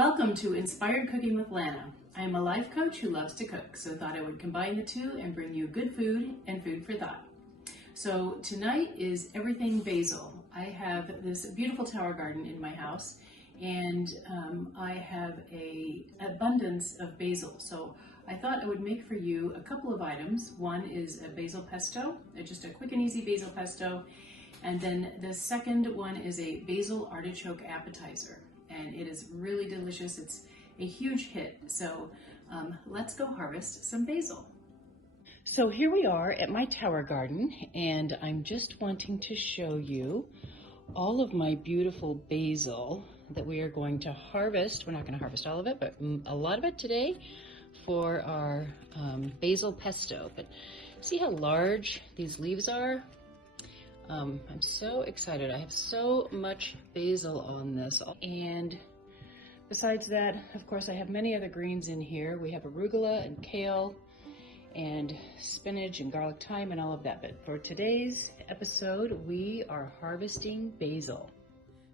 Welcome to Inspired Cooking with Lana. I am a life coach who loves to cook, so thought I would combine the two and bring you good food and food for thought. So tonight is everything basil. I have this beautiful tower garden in my house, and I have an abundance of basil. So I thought I would make for you a couple of items. One is a basil pesto, just a quick and easy basil pesto. And then the second one is a basil artichoke appetizer. And it is really delicious. It's a huge hit. So let's go harvest some basil. So here we are at my tower garden, and I'm just wanting to show you all of my beautiful basil that we are going to harvest. We're not going to harvest all of it, but a lot of it today for our basil pesto. But see how large these leaves are? I'm so excited. I have so much basil on this. And besides that, of course, I have many other greens in here. We have arugula and kale and spinach and garlic thyme and all of that. But for today's episode, we are harvesting basil.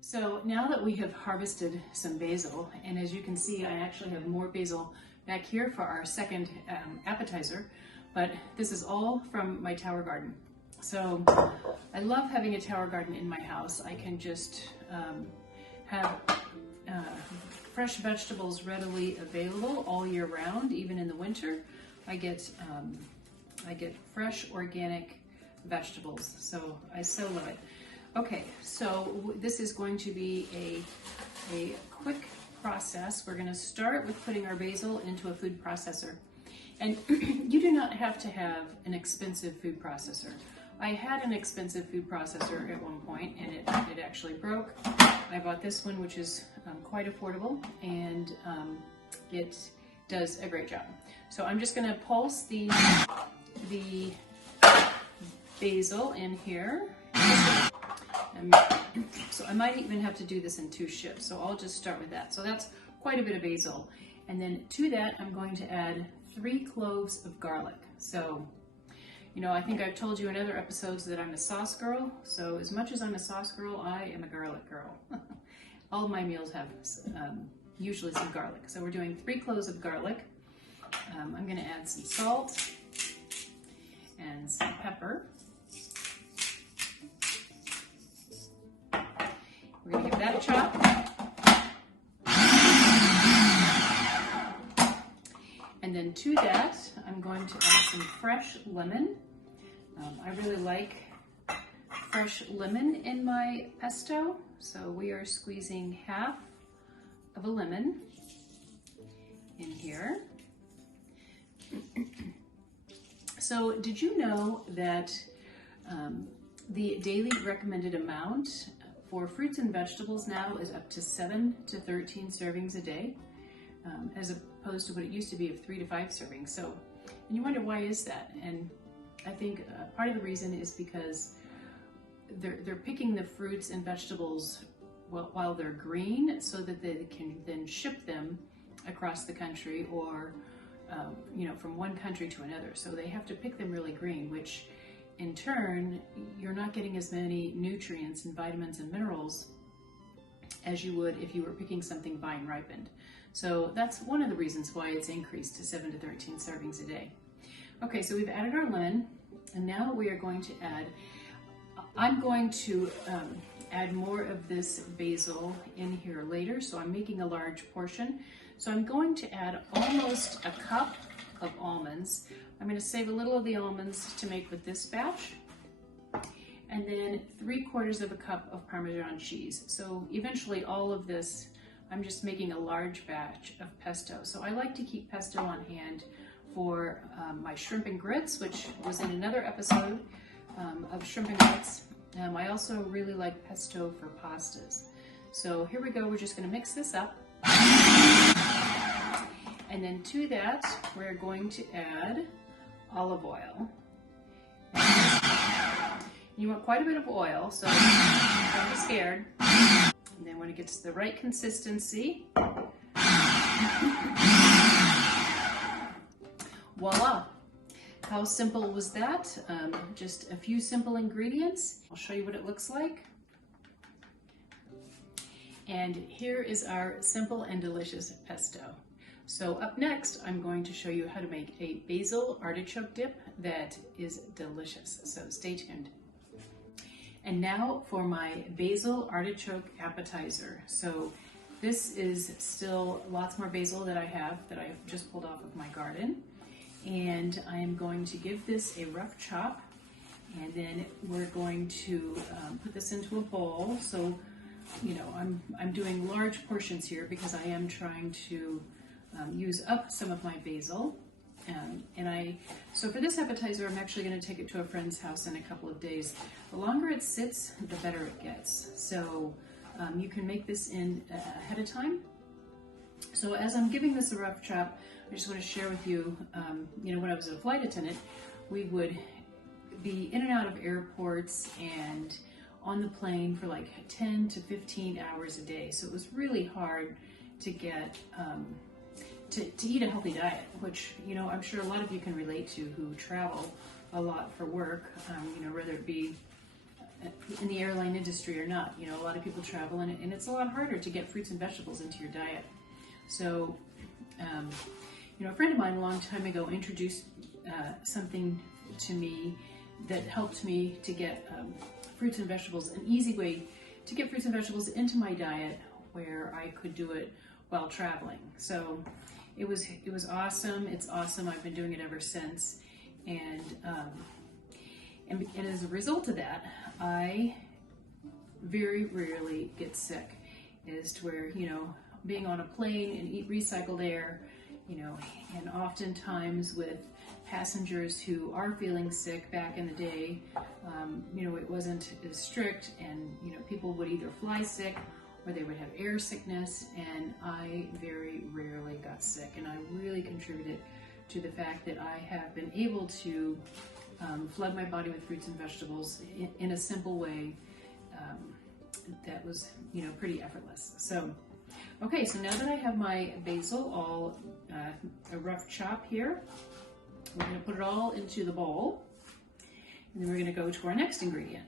So now that we have harvested some basil, and as you can see, I actually have more basil back here for our second appetizer, but this is all from my tower garden. So I love having a tower garden in my house. I can just have fresh vegetables readily available all year round, even in the winter. I get fresh organic vegetables, so I so love it. Okay, so this is going to be a quick process. We're going to start with putting our basil into a food processor. And you do not have to have an expensive food processor. I had an expensive food processor at one point, and it actually broke. I bought this one, which is quite affordable, and it does a great job. So I'm just going to pulse the basil in here. So I might even have to do this in 2 shifts, so I'll just start with that. So that's quite a bit of basil. And then to that, I'm going to add 3 cloves of garlic. So, you know, I think I've told you in other episodes that I'm a sauce girl. So as much as I'm a sauce girl, I am a garlic girl. All of my meals have usually some garlic. So we're doing 3 cloves of garlic. I'm going to add some salt and some pepper. We're going to give that a chop. And then to that, I'm going to add some fresh lemon. I really like fresh lemon in my pesto, so we are squeezing half of a lemon in here. So did you know that the daily recommended amount for fruits and vegetables now is up to 7 to 13 servings a day, as opposed to what it used to be of 3 to 5 servings. So, and you wonder, why is that? And I think part of the reason is because they're picking the fruits and vegetables while they're green, so that they can then ship them across the country, or you know, from one country to another. So they have to pick them really green, which in turn, you're not getting as many nutrients and vitamins and minerals as you would if you were picking something vine ripened. So that's one of the reasons why it's increased to 7 to 13 servings a day. Okay, so we've added our lemon, and now we are going to add, I'm going to add more of this basil in here later, so I'm making a large portion. So I'm going to add almost a cup of almonds. I'm going to save a little of the almonds to make with this batch. And then 3/4 of a cup of Parmesan cheese. So eventually all of this, I'm just making a large batch of pesto. So I like to keep pesto on hand for my shrimp and grits, which was in another episode of shrimp and grits. I also really like pesto for pastas. So here we go, we're just going to mix this up. And then to that, we're going to add olive oil. You want quite a bit of oil, so don't be scared. And then when it gets the right consistency, voila! How simple was that? Just a few simple ingredients. I'll show you what it looks like. And here is our simple and delicious pesto. So up next, I'm going to show you how to make a basil artichoke dip that is delicious. So stay tuned. And now for my basil artichoke appetizer. So this is still lots more basil that I have that I just pulled off of my garden. And I am going to give this a rough chop. And then we're going to put this into a bowl. So, you know, I'm doing large portions here because I am trying to use up some of my basil. So for this appetizer, I'm actually going to take it to a friend's house in a couple of days. The longer it sits, the better it gets. So you can make this in ahead of time. So as I'm giving this a rough chop, I just want to share with you, you know, when I was a flight attendant, we would be in and out of airports and on the plane for like 10 to 15 hours a day. So it was really hard to get to eat a healthy diet, which, you know, I'm sure a lot of you can relate to who travel a lot for work, you know, whether it be in the airline industry or not. You know, a lot of people travel and it's a lot harder to get fruits and vegetables into your diet. So, you know, a friend of mine a long time ago introduced something to me that helped me to get fruits and vegetables, an easy way to get fruits and vegetables into my diet where I could do it while traveling. So it was awesome. It's awesome. I've been doing it ever since. And as a result of that, I very rarely get sick, as to where, you know, being on a plane and eat recycled air, you know, and oftentimes with passengers who are feeling sick back in the day, you know, it wasn't as strict, and, you know, people would either fly sick or they would have air sickness, and I very rarely got sick. And I really contributed to the fact that I have been able to flood my body with fruits and vegetables in a simple way that was, you know, pretty effortless. So, okay, so now that I have my basil all a rough chop here, we're going to put it all into the bowl, and then we're going to go to our next ingredient.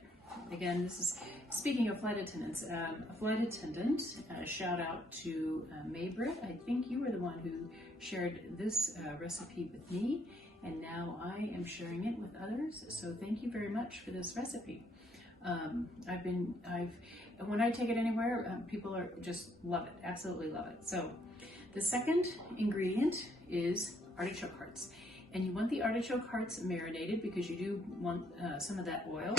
Again, this is, speaking of flight attendants, a flight attendant, shout out to Maybrit. I think you were the one who shared this recipe with me, and now I am sharing it with others. So thank you very much for this recipe. When I take it anywhere, people are just love it, absolutely love it. So the second ingredient is artichoke hearts. And you want the artichoke hearts marinated because you do want some of that oil.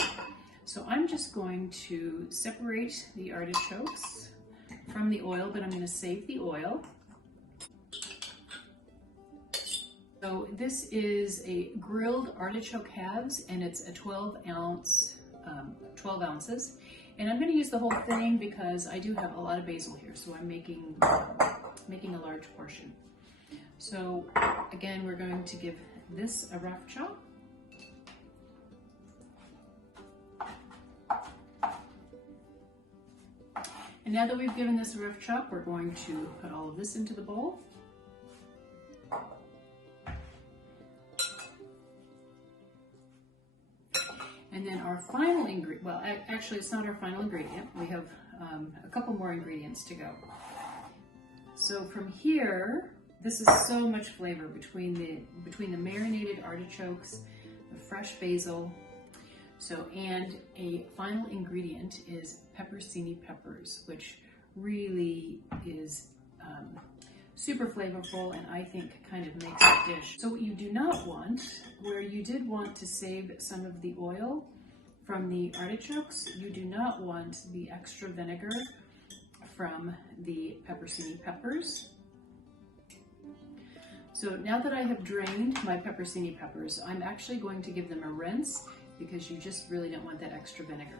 So I'm just going to separate the artichokes from the oil, but I'm going to save the oil. So this is a grilled artichoke halves, and it's a 12 ounces. And I'm going to use the whole thing because I do have a lot of basil here, so I'm making a large portion. So again, we're going to give this a rough chop. And now that we've given this a rough chop, we're going to put all of this into the bowl. And then our final ingredient, well, actually it's not our final ingredient. We have a couple more ingredients to go. So from here, this is so much flavor between the marinated artichokes, the fresh basil. So, and a final ingredient is peppercini peppers, which really is super flavorful, and I think kind of makes the dish. So what you do not want, where you did want to save some of the oil from the artichokes, you do not want the extra vinegar from the peppercini peppers. So now that I have drained my peppercini peppers, I'm actually going to give them a rinse because you just really don't want that extra vinegar.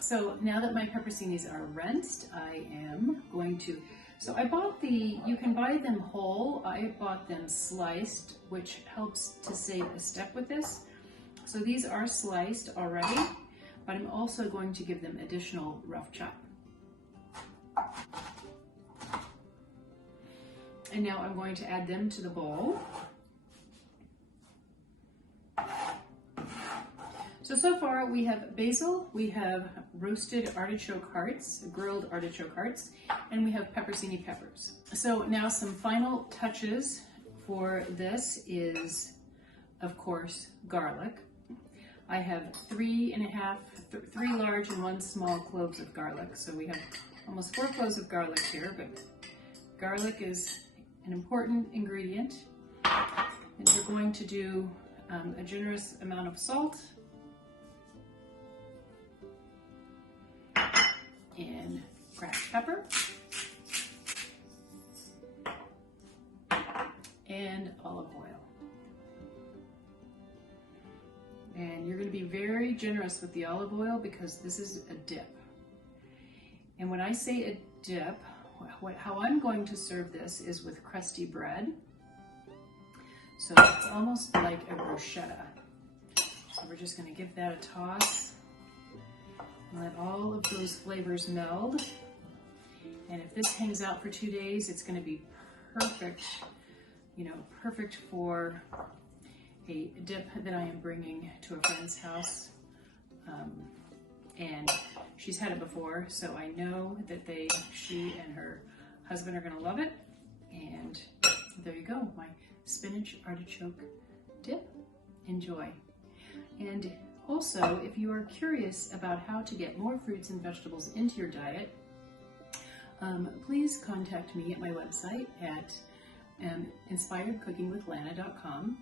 So now that my peppercinis are rinsed, I am going to, so I bought you can buy them whole. I bought them sliced, which helps to save a step with this. So these are sliced already, but I'm also going to give them additional rough chop. And now I'm going to add them to the bowl. So far we have basil, we have roasted artichoke hearts, grilled artichoke hearts, and we have pepperoncini peppers. So now some final touches for this is, of course, garlic. I have three large and 1 small cloves of garlic. So we have almost 4 cloves of garlic here, but garlic is an important ingredient. And we're going to do a generous amount of salt and cracked pepper and olive oil. And you're going to be very generous with the olive oil because this is a dip. And when I say a dip, how I'm going to serve this is with crusty bread. So it's almost like a bruschetta. So we're just going to give that a toss. Let all of those flavors meld. And if this hangs out for 2 days, it's going to be perfect, perfect for a dip that I am bringing to a friend's house. And she's had it before, so I know that she and her husband are going to love it. And there you go, my spinach artichoke dip. Enjoy. And also, if you are curious about how to get more fruits and vegetables into your diet, please contact me at my website at inspiredcookingwithlana.com.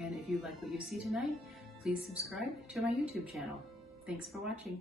And if you like what you see tonight, please subscribe to my YouTube channel. Thanks for watching.